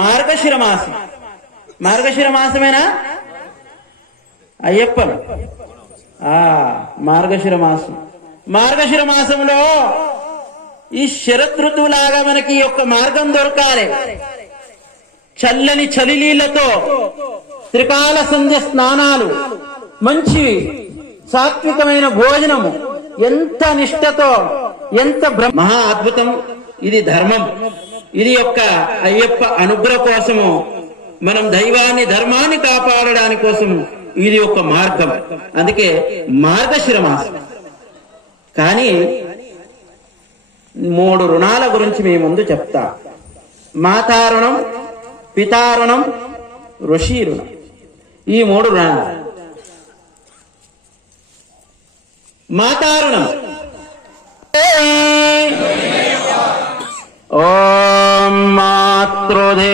మార్గశిర మాసం. మార్గశిర మాసమేనా అయ్యప్పను? మార్గశిర మాసం. మార్గశిర మాసంలో ఈ శరదృతువులాగా మనకి యొక్క మార్గం దొరకాలి. చల్లని చలిలీళ్లతో త్రికాల సంధ్య స్నానాలు, మంచి సాత్వికమైన భోజనము, ఎంత నిష్ఠతో, ఎంత మహా అద్భుతం. ఇది ధర్మం. ఇది యొక్క అయ్యప్ప అనుగ్రహ కోసము, మనం దైవాన్ని ధర్మాన్ని కాపాడడానికి కోసం ఇది ఒక మార్గం. అందుకే మార్గశిర మాసం. కానీ 3 రుణాల గురించి మీ ముందు చెప్తా. మాతారుణం, పితారుణం, ఋషి రుణం. ఈ 3 రుణాలు. మాతారుణం. ఓం మాతృదే